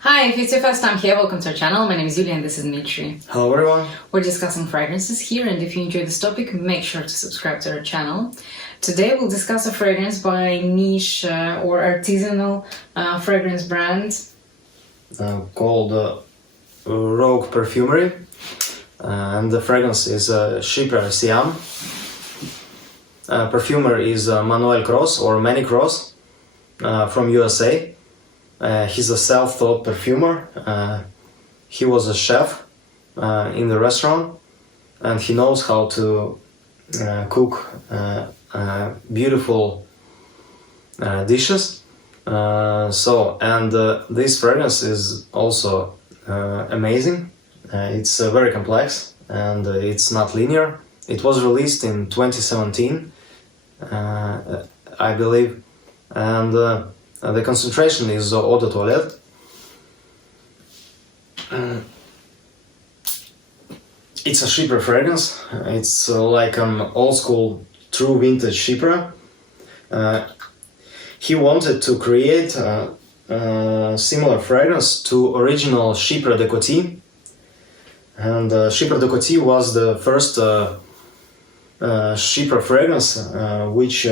Hi, if it's your first time here, welcome to our channel. My name is Yulia and this is Dmitry. Hello everyone. We're discussing fragrances here, and if you enjoy this topic, make sure to subscribe to our channel. Today we'll discuss a fragrance by niche or artisanal fragrance brand Called Rogue Perfumery, and the fragrance is Chypre-Siam. Perfumer is Manuel or Manny Cross from USA. He's a self-taught perfumer. He was a chef in the restaurant, and he knows how to cook beautiful dishes. This fragrance is also amazing. It's very complex and it's not linear. It was released in 2017, I believe, and the concentration is eau de toilette. It's a Chypre fragrance. It's like an old school, true vintage Chypre. He wanted to create a similar fragrance to original Chypre de Coty. And Chypre de Coty was the first Chypre fragrance which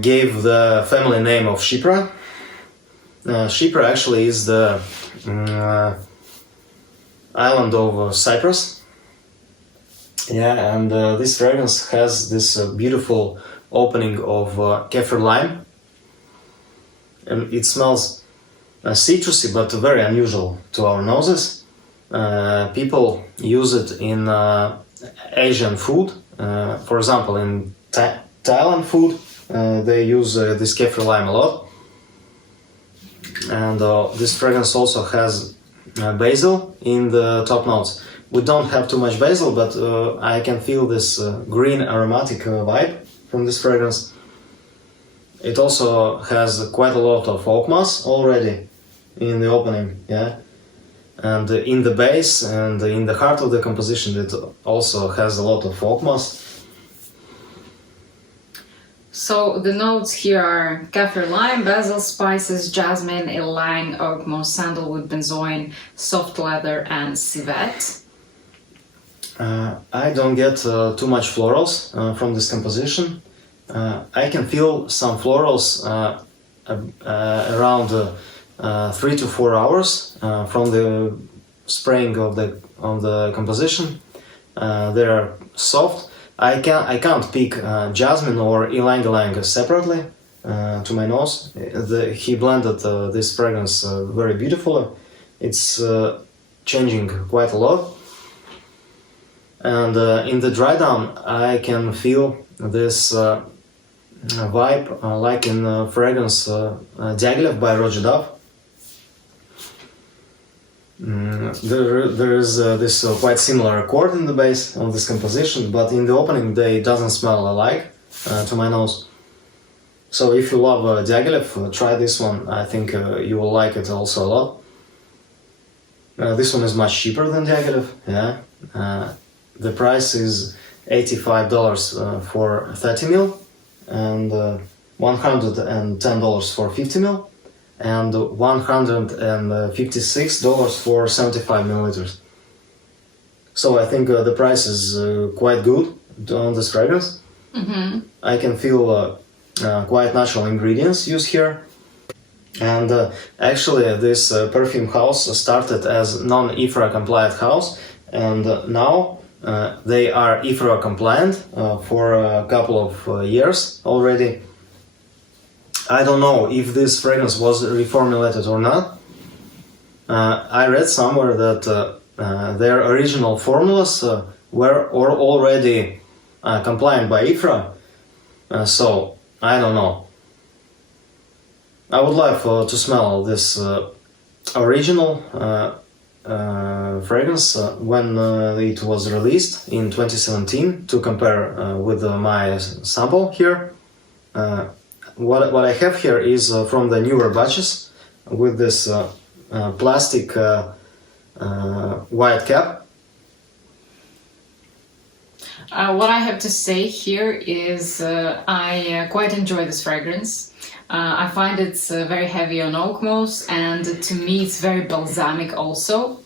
gave the family name of Chypre. Chypre actually is the island of Cyprus. Yeah, and this fragrance has this beautiful opening of kaffir lime. And it smells citrusy, but very unusual to our noses. People use it in Asian food. For example, in Thailand food, they use this kaffir lime a lot. And this fragrance also has basil in the top notes. We don't have too much basil, but I can feel this green aromatic vibe from this fragrance. It also has quite a lot of oak moss already in the opening, yeah. And in the base and in the heart of the composition, it also has a lot of oak moss. So the notes here are kaffir lime, basil, spices, jasmine, ylang, oak moss, sandalwood, benzoin, soft leather, and civet. I don't get too much florals from this composition. I can feel some florals around 3 to 4 hours from the spraying of the composition. They are soft. I can't pick jasmine or ylang ylang separately to my nose. He blended this fragrance very beautifully. It's changing quite a lot. And in the dry down, I can feel this vibe like in fragrance Diaghilev by Roger Dove. There is this quite similar accord in the base of this composition, but in the opening they doesn't smell alike to my nose. So if you love Diaghilev, try this one. I think you will like it also a lot. This one is much cheaper than Diaghilev, yeah. The price is $85 for 30 ml and $110 for 50 ml. And $156 for 75 milliliters. So I think the price is quite good on this fragrance. Mm-hmm. I can feel quite natural ingredients used here. And actually this perfume house started as non-IFRA compliant house, and now they are IFRA compliant for a couple of years already. I don't know if this fragrance was reformulated or not. I read somewhere that their original formulas were already compliant by IFRA, so I don't know. I would like to smell this original fragrance when it was released in 2017 to compare with my sample here. What I have here is from the newer batches with this plastic white cap. What I have to say here is I quite enjoy this fragrance. I find it's very heavy on oak moss, and to me it's very balsamic also.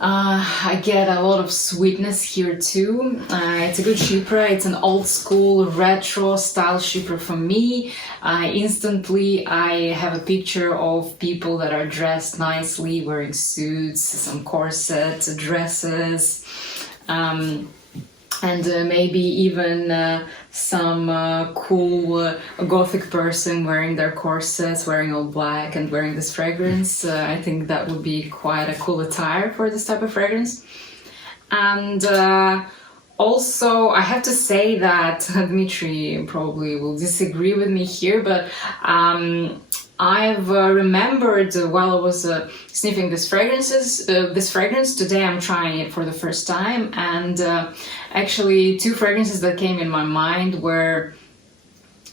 I get a lot of sweetness here too. It's a good Chypre. It's an old school retro style Chypre for me. Instantly I have a picture of people that are dressed nicely, wearing suits, some corsets, dresses, and maybe even some cool gothic person wearing their corsets, wearing all black and wearing this fragrance. I think that would be quite a cool attire for this type of fragrance. And also, I have to say that Dmitry probably will disagree with me here, but I've remembered while I was sniffing this fragrance. Today I'm trying it for the first time, and actually two fragrances that came in my mind were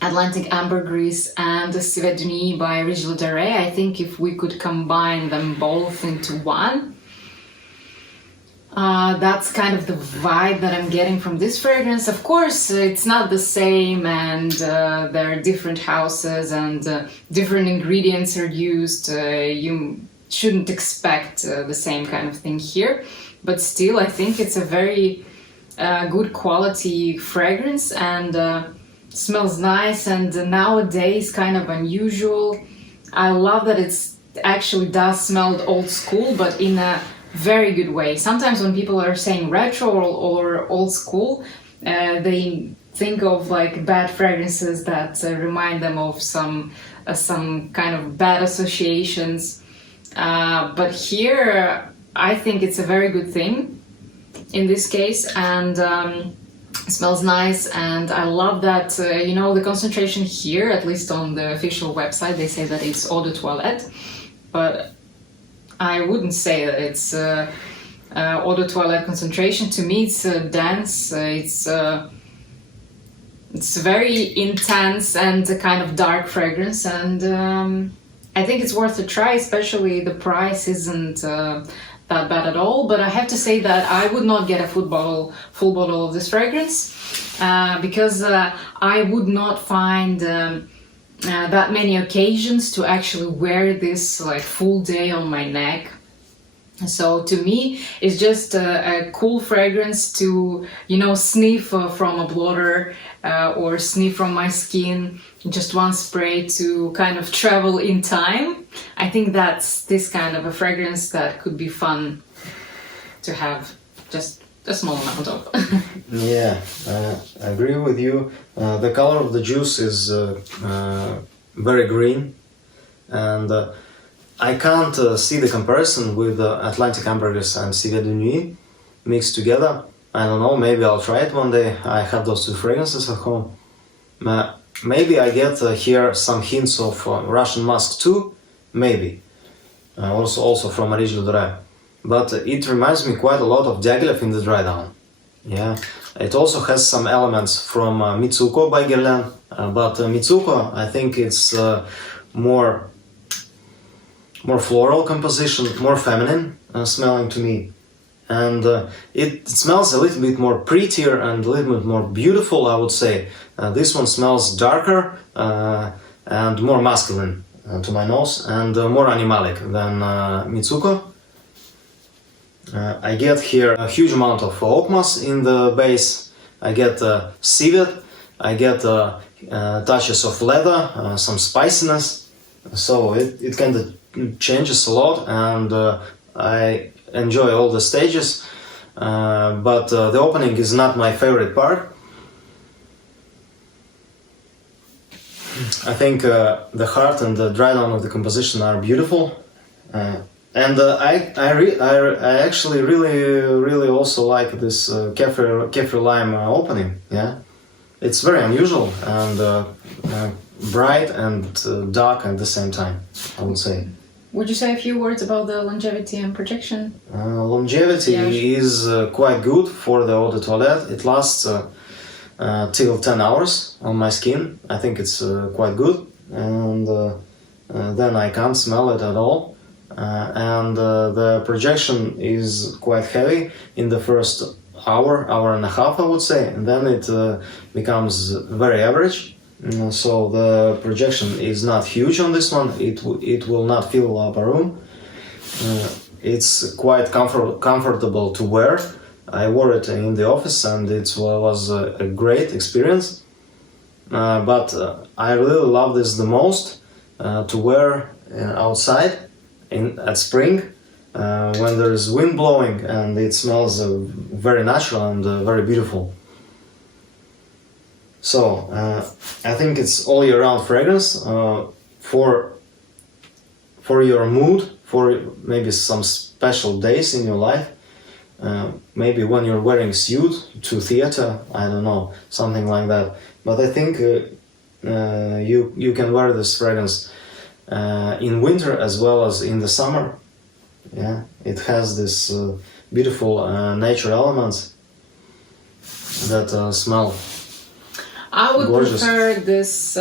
Atlantic Ambergris and Civet de Nuit by Rigel de Ray. I think if we could combine them both into one, that's kind of the vibe that I'm getting from this fragrance. Of course, it's not the same, and there are different houses and different ingredients are used. You shouldn't expect the same kind of thing here, but still, I think it's a very good quality fragrance, and smells nice, and nowadays kind of unusual. I love that it's actually does smell old school, but in a very good way. Sometimes when people are saying retro or old school, they think of like bad fragrances that remind them of some kind of bad associations. But here, I think it's a very good thing in this case, and it smells nice. And I love that the concentration here, at least on the official website, they say that it's eau de toilette, but I wouldn't say that it's eau de toilette concentration. To me, it's dense. It's very intense and a kind of dark fragrance, and I think it's worth a try. Especially the price isn't that bad at all. But I have to say that I would not get a full bottle of this fragrance because I would not find that many occasions to actually wear this like full day on my neck. So to me, it's just a cool fragrance to sniff from a blotter or sniff from my skin, just one spray to kind of travel in time. I think that's this kind of a fragrance that could be fun to have just a small amount of. Yeah, I agree with you. The color of the juice is very green, and I can't see the comparison with Atlantic Ambergris and Civet de Nuit mixed together. I don't know, maybe I'll try it one day. I have those two fragrances at home. Maybe I get here some hints of Russian musk too, maybe. Also from Rigel de Ray. But it reminds me quite a lot of Diaghilev in the dry down. Yeah, it also has some elements from Mitsuko by Guerlain, but Mitsuko, I think it's more floral composition, more feminine smelling to me, and it smells a little bit more prettier and a little bit more beautiful, I would say. This one smells darker and more masculine to my nose, and more animalic than Mitsuko. I get here a huge amount of oak moss in the base. I get civet, I get touches of leather, some spiciness, so it kind of changes a lot, and I enjoy all the stages, but the opening is not my favorite part. I think the heart and the dry down of the composition are beautiful, and I actually really also like this Kaffir lime opening. Yeah, it's very unusual and bright and dark at the same time, I would say. Would you say a few words about the longevity and protection? Longevity is quite good for the eau de toilette. It lasts till 10 hours on my skin. I think it's quite good, and then I can't smell it at all. And the projection is quite heavy in the first hour and a half, I would say, and then it becomes very average. So the projection is not huge on this one. It will not fill up a room. It's quite comfortable to wear. I wore it in the office and it was a great experience. But I really love this the most to wear outside at spring when there is wind blowing and it smells very natural and very beautiful. So I think it's all year round fragrance for your mood, for maybe some special days in your life. Maybe when you're wearing suit to theater, I don't know, something like that. But I think you can wear this fragrance in winter as well as in the summer. Yeah, it has this beautiful nature elements that smell I would gorgeous. prefer this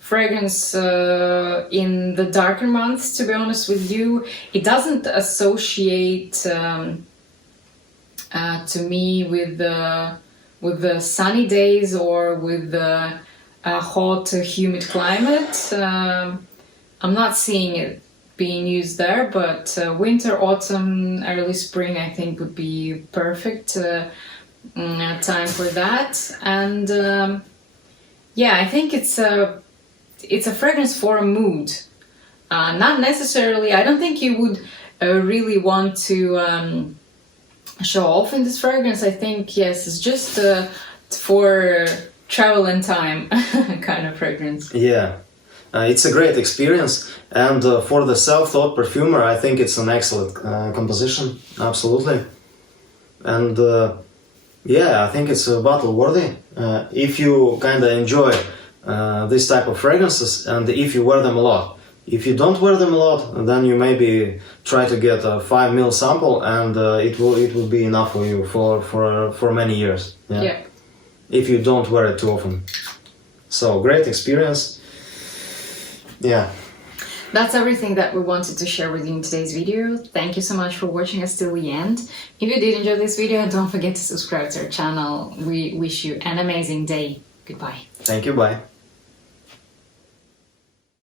fragrance in the darker months, to be honest with you. It doesn't associate to me with the sunny days or with the hot, humid climate. I'm not seeing it being used there, but winter, autumn, early spring, I think would be perfect time for that. And yeah, I think it's a fragrance for a mood. Not necessarily, I don't think you would really want to show off in this fragrance. I think, yes, it's just for travel and time kind of fragrance. Yeah, it's a great experience, and for the self-taught perfumer, I think it's an excellent composition, absolutely. And yeah, I think it's bottle worthy. If you kind of enjoy this type of fragrances, and if you wear them a lot. If you don't wear them a lot, then you maybe try to get a 5 ml sample, and it will be enough for you for many years. Yeah. Yeah. If you don't wear it too often. So great experience. Yeah. That's everything that we wanted to share with you in today's video. Thank you so much for watching us till the end. If you did enjoy this video, don't forget to subscribe to our channel. We wish you an amazing day. Goodbye. Thank you. Bye.